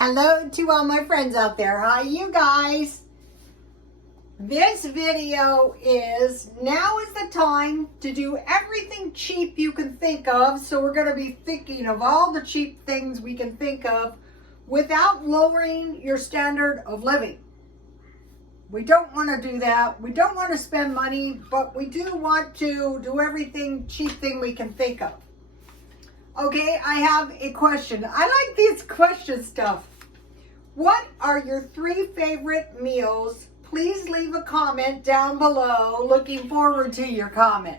Hello to all my friends out there. Hi, you guys. This video is, now is the time to do everything cheap you can think of. So we're going to be thinking of all the cheap things we can think of without lowering your standard of living. We don't want to do that. We don't want to spend money, but we do want to do everything cheap thing we can think of. Okay, I have a question. I like these question stuff. What are your 3 favorite meals? Please leave a comment down below. Looking forward to your comment.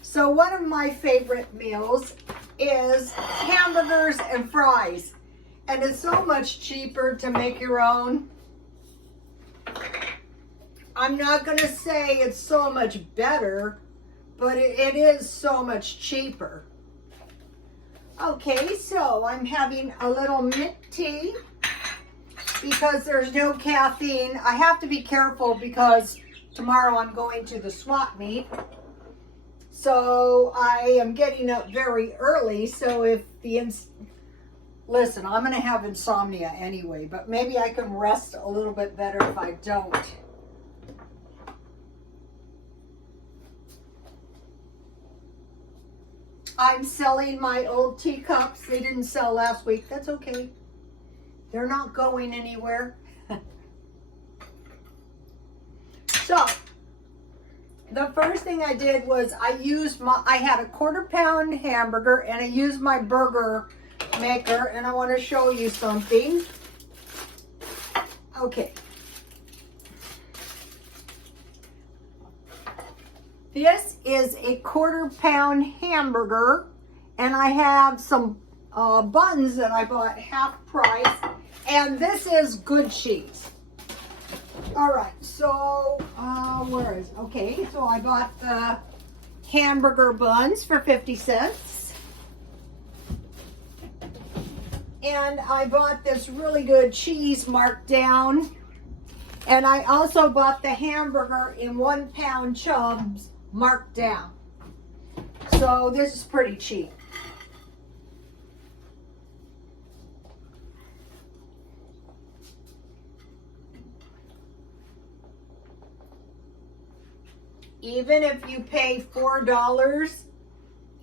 So one of my favorite meals is hamburgers and fries. And it's so much cheaper to make your own. I'm not going to say it's so much better, but it is so much cheaper. Okay, so I'm having a little mint tea because there's no caffeine. I have to be careful because tomorrow I'm going to the swap meet. So I am getting up very early. So if listen, I'm going to have insomnia anyway, but maybe I can rest a little bit better if I don't. I'm selling my old teacups. They didn't sell last week. That's okay. They're not going anywhere. So, the first thing I did was I had a 1/4 pound hamburger and I used my burger maker, and I want to show you something. Okay. This is a 1/4 pound hamburger, and I have some buns that I bought half price, and this is good cheese. All right, so okay, so I bought the hamburger buns for 50 cents. And I bought this really good cheese Markdown. And I also bought the hamburger in 1 pound chubs Markdown. So this is pretty cheap. Even if you pay $4,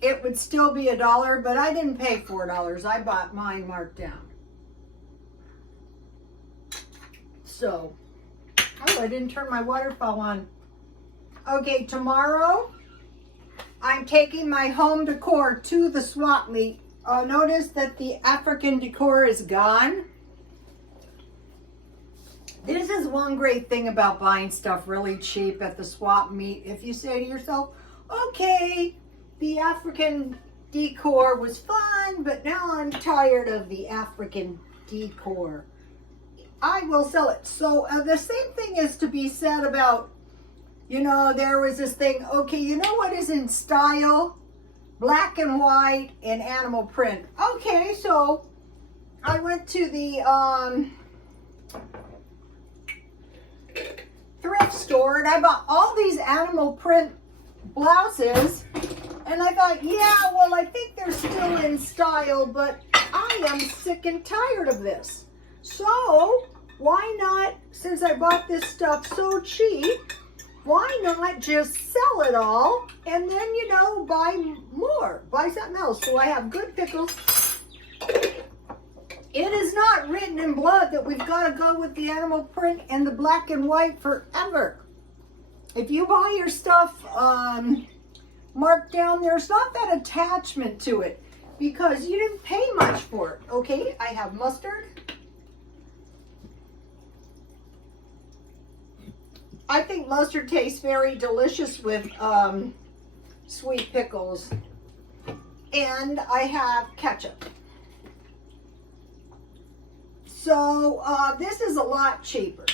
it would still be $1, but I didn't pay $4. I bought mine Markdown. So, oh, I didn't turn my waterfall on. Okay, tomorrow I'm taking my home decor to the swap meet. Notice that the African decor is gone. This is one great thing about buying stuff really cheap at the swap meet. If you say to yourself, okay, the African decor was fun, but now I'm tired of the African decor, I will sell it. So the same thing is to be said about, you know, there was this thing, okay, you know what is in style? Black and white and animal print. Okay, so I went to the thrift store and I bought all these animal print blouses, and I thought, yeah, well, I think they're still in style, but I am sick and tired of this. So why not, since I bought this stuff so cheap, why not just sell it all and then, you know, buy more, buy something else. So I have good pickles. It is not written in blood that we've got to go with the animal print and the black and white forever. If you buy your stuff marked down, there's not that attachment to it because you didn't pay much for it. Okay, I have mustard. I think mustard tastes very delicious with sweet pickles. And I have ketchup. So this is a lot cheaper.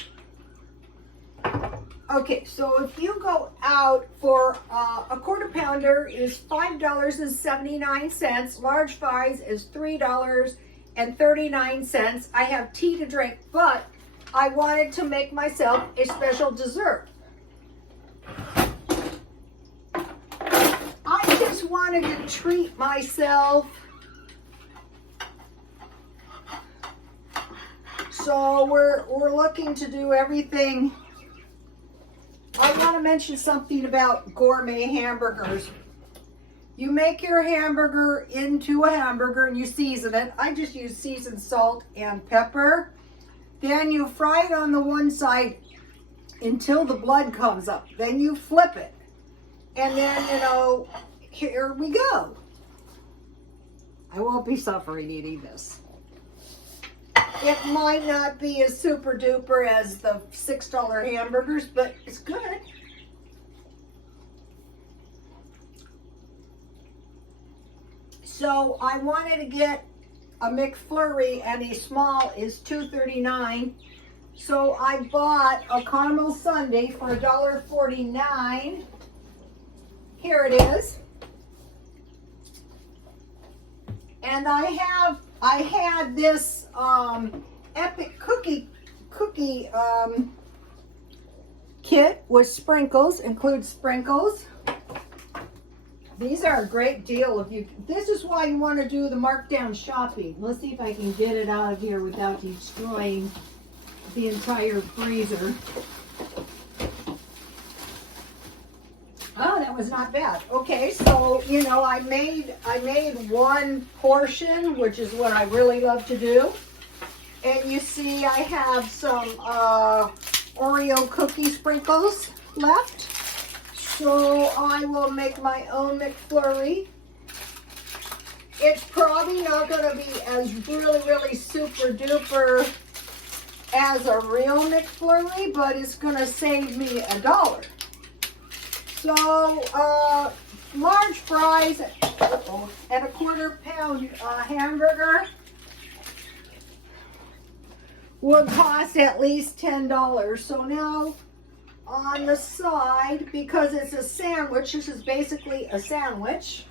Okay, so if you go out for a 1/4 pounder is $5.79. Large fries is $3.39. I have tea to drink, but I wanted to make myself a special dessert. I just wanted to treat myself So we're looking to do everything. I want to mention something about gourmet hamburgers. You make your hamburger into a hamburger and you season it. I just use seasoned salt and pepper. Then you fry it on the one side until the blood comes up. Then you flip it. And then, you know, here we go. I won't be suffering eating this. It might not be as super duper as the $6 hamburgers, but it's good. So I wanted to get a McFlurry, and a small is $2.39. So I bought a caramel sundae for $1.49. Here it is. And I had this epic cookie kit with sprinkles, includes sprinkles. These are a great deal. This is why you want to do the markdown shopping. Let's see if I can get it out of here without destroying the entire freezer. Oh, that was not bad. Okay, so you know, I made one portion, which is what I really love to do. And you see, I have some Oreo cookie sprinkles left. So I will make my own McFlurry. It's probably not going to be as really super duper as a real McFlurry, but it's going to save me $1. So large fries and a quarter-pound hamburger would cost at least $10. So now, on the side, because it's a sandwich, this is basically a sandwich,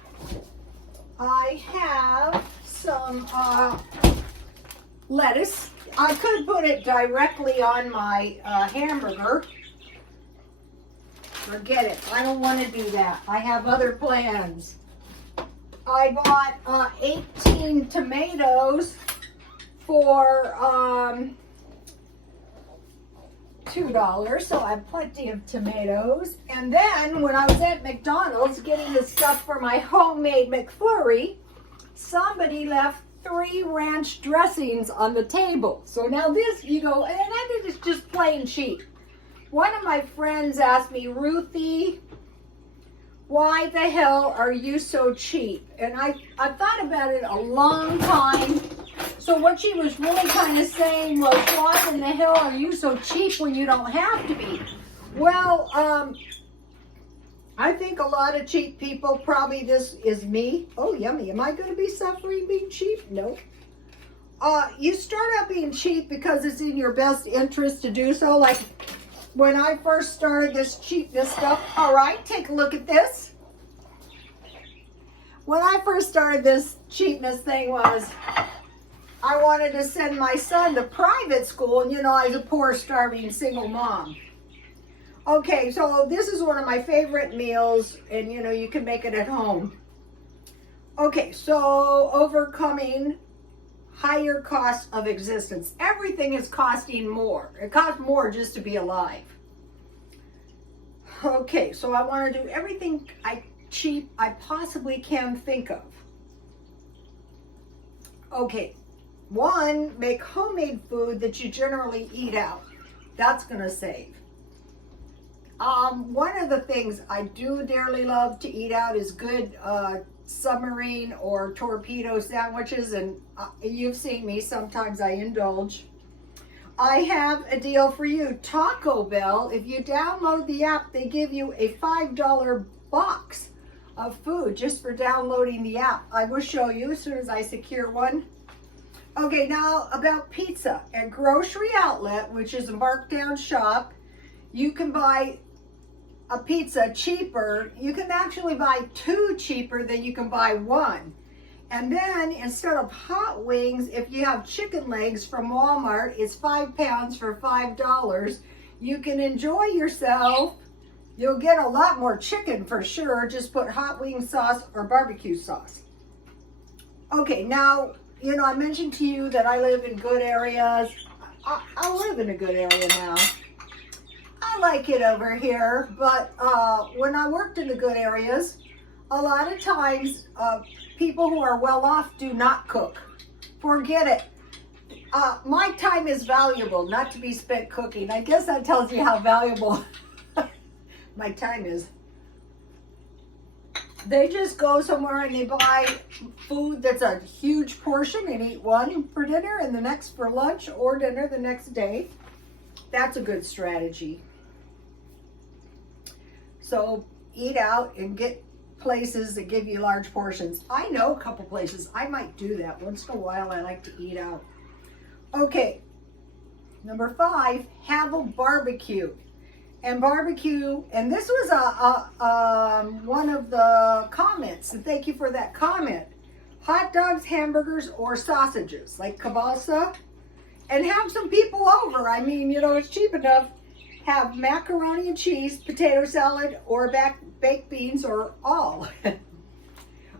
I have some lettuce. I could put it directly on my hamburger. Forget it. I don't want to do that. I have other plans. I bought 18 tomatoes for $2, so I have plenty of tomatoes. And then when I was at McDonald's getting the stuff for my homemade McFlurry, somebody left 3 ranch dressings on the table. So now this, you go, and I think it's just plain cheap. One of my friends asked me, Ruthie, why the hell are you so cheap? And I thought about it a long time. So what she was really kind of saying was, why in the hell are you so cheap when you don't have to be? Well, I think a lot of cheap people, probably this is me. Oh, yummy. Am I going to be suffering being cheap? No. You start out being cheap because it's in your best interest to do so. Like when I first started this cheapness stuff. All right, take a look at this. When I first started this cheapness thing was, I wanted to send my son to private school, and you know, I was a poor, starving, single mom. Okay, so this is one of my favorite meals, and you know, you can make it at home. Okay, so overcoming higher costs of existence. Everything is costing more. It costs more just to be alive. Okay, so I want to do everything cheap I possibly can think of. Okay. 1, make homemade food that you generally eat out. That's going to save. One of the things I do dearly love to eat out is good submarine or torpedo sandwiches, and you've seen me, sometimes I indulge. I have a deal for you. Taco Bell, if you download the app, they give you a $5 box of food just for downloading the app. I will show you as soon as I secure one. Okay, now about pizza. At Grocery Outlet, which is a markdown shop, you can buy a pizza cheaper. You can actually buy 2 cheaper than you can buy 1. And then instead of hot wings, if you have chicken legs from Walmart, it's 5 pounds for $5. You can enjoy yourself. You'll get a lot more chicken for sure. Just put hot wing sauce or barbecue sauce. Okay, now, you know, I mentioned to you that I live in good areas. I live in a good area now. I like it over here, but when I worked in the good areas, a lot of times people who are well off do not cook. Forget it. My time is valuable, not to be spent cooking. I guess that tells you how valuable my time is. They just go somewhere and they buy food that's a huge portion and eat one for dinner and the next for lunch or dinner the next day. That's a good strategy. So eat out and get places that give you large portions. I know a couple places. I might do that once in a while. I like to eat out. Okay, number 5, have a barbecue. And barbecue, and this was one of the comments, and thank you for that comment. Hot dogs, hamburgers, or sausages, like kielbasa, and have some people over. I mean, you know, it's cheap enough. Have macaroni and cheese, potato salad, or baked beans, or all.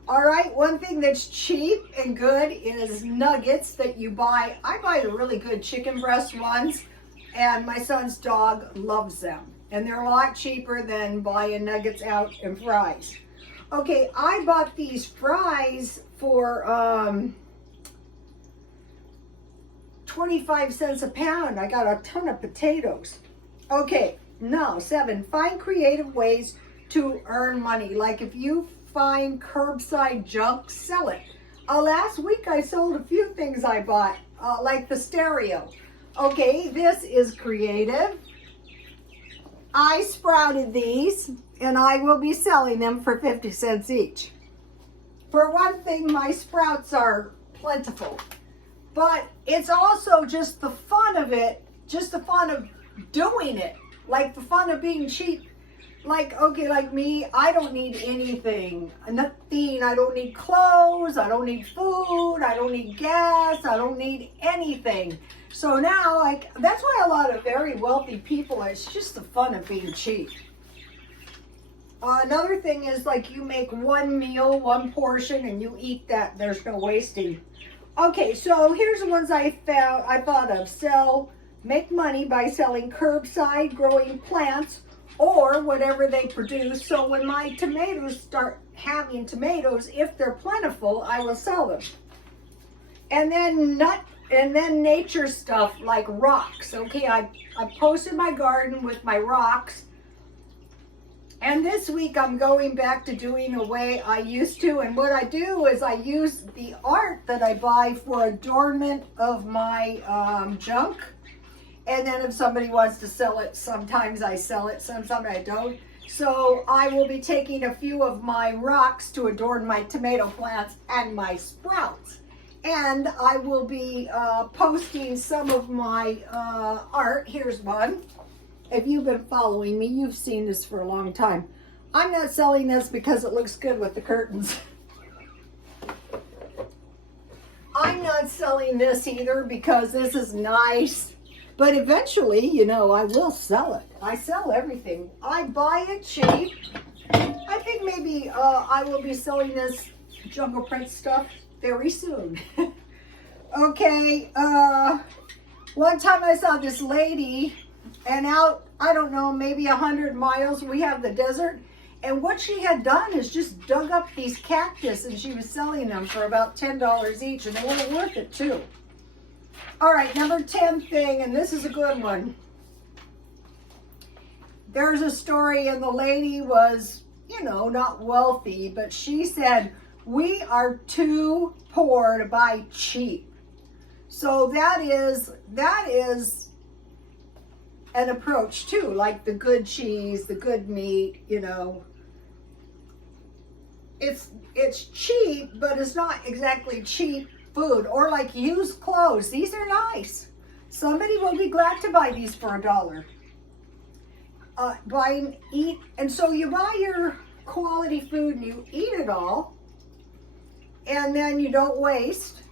All right, one thing that's cheap and good is nuggets that you buy. I buy the really good chicken breast ones, and my son's dog loves them. And they're a lot cheaper than buying nuggets out and fries. Okay, I bought these fries for 25 cents a pound. I got a ton of potatoes. Okay, now 7, find creative ways to earn money. Like if you find curbside junk, sell it. Last week I sold a few things I bought, like the stereo. Okay, this is creative. I sprouted these and I will be selling them for 50 cents each. For one thing, my sprouts are plentiful, but it's also just the fun of it, just the fun of doing it, like the fun of being cheap. Like, okay, like me, I don't need anything, nothing. I don't need clothes, I don't need food, I don't need gas, I don't need anything. So now, like, that's why a lot of very wealthy people, it's just the fun of being cheap. Another thing is, like, you make one meal, one portion, and you eat that. There's no wasting. Okay, so here's the ones I thought of. Make money by selling curbside growing plants or whatever they produce. So when my tomatoes start having tomatoes, if they're plentiful, I will sell them. And then nature stuff like rocks. Okay, I posted my garden with my rocks. And this week I'm going back to doing the way I used to. And what I do is I use the art that I buy for adornment of my junk. And then if somebody wants to sell it, sometimes I sell it, sometimes I don't. So I will be taking a few of my rocks to adorn my tomato plants and my sprouts. And I will be posting some of my art. Here's one. If you've been following me, you've seen this for a long time. I'm not selling this because it looks good with the curtains. I'm not selling this either because this is nice. But eventually, you know, I will sell it. I sell everything. I buy it cheap. I think maybe I will be selling this Jungle Print stuff very soon. Okay, one time I saw this lady, and out, I don't know, maybe 100 miles, we have the desert, and what she had done is just dug up these cactus, and she was selling them for about $10 each, and they were worth it too. All right, number 10 thing, and this is a good one. There's a story, and the lady was, you know, not wealthy, but she said, we are too poor to buy cheap. So that is an approach too, like the good cheese, the good meat, you know. It's cheap, but it's not exactly cheap food. Or like used clothes. These are nice. Somebody will be glad to buy these for $1. Buy and eat, and so you buy your quality food and you eat it all, and then you don't waste,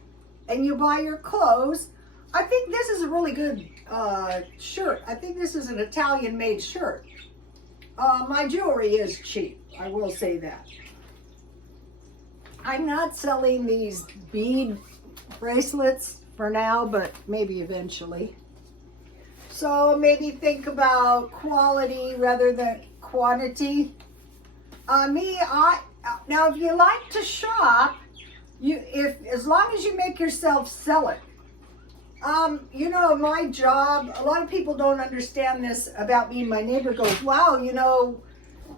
and you buy your clothes. I think this is a really good shirt. I think this is an Italian-made shirt. My jewelry is cheap, I will say that. I'm not selling these bead bracelets for now, but maybe eventually. So maybe think about quality rather than quantity. Now if you like to shop, as long as you make yourself sell it. You know, my job, a lot of people don't understand this about me. My neighbor goes, wow, you know,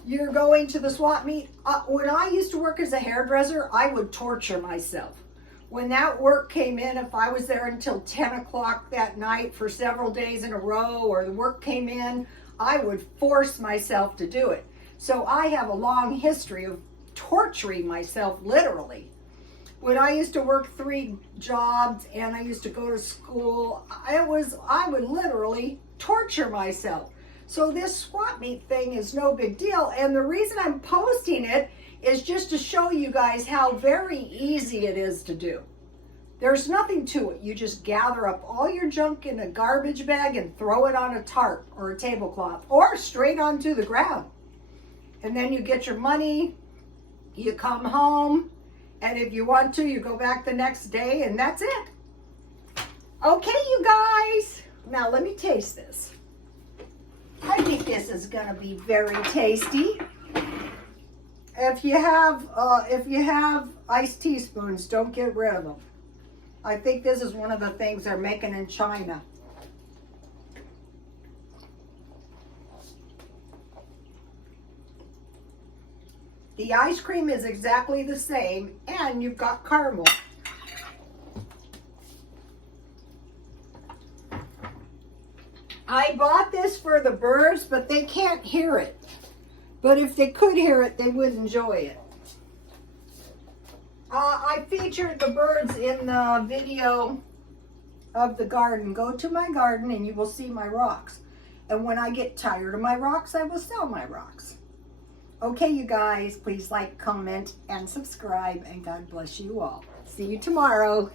you're going to the swap meet. When I used to work as a hairdresser, I would torture myself. When that work came in, if I was there until 10 o'clock that night for several days in a row, or the work came in, I would force myself to do it. So I have a long history of torturing myself, literally. When I used to work 3 jobs and I used to go to school, I would literally torture myself. So this swap meet thing is no big deal. And the reason I'm posting it is just to show you guys how very easy it is to do. There's nothing to it. You just gather up all your junk in a garbage bag and throw it on a tarp or a tablecloth or straight onto the ground. And then you get your money, you come home, and if you want to, you go back the next day, and that's it. Okay, you guys. Now let me taste this. I think this is gonna be very tasty. If you have iced teaspoons, don't get rid of them. I think this is one of the things they're making in China. The ice cream is exactly the same, and you've got caramel. I bought this for the birds, but they can't hear it. But if they could hear it, they would enjoy it. I featured the birds in the video of the garden. Go to my garden and you will see my rocks. And when I get tired of my rocks, I will sell my rocks. Okay, you guys, please like, comment, and subscribe, and God bless you all. See you tomorrow.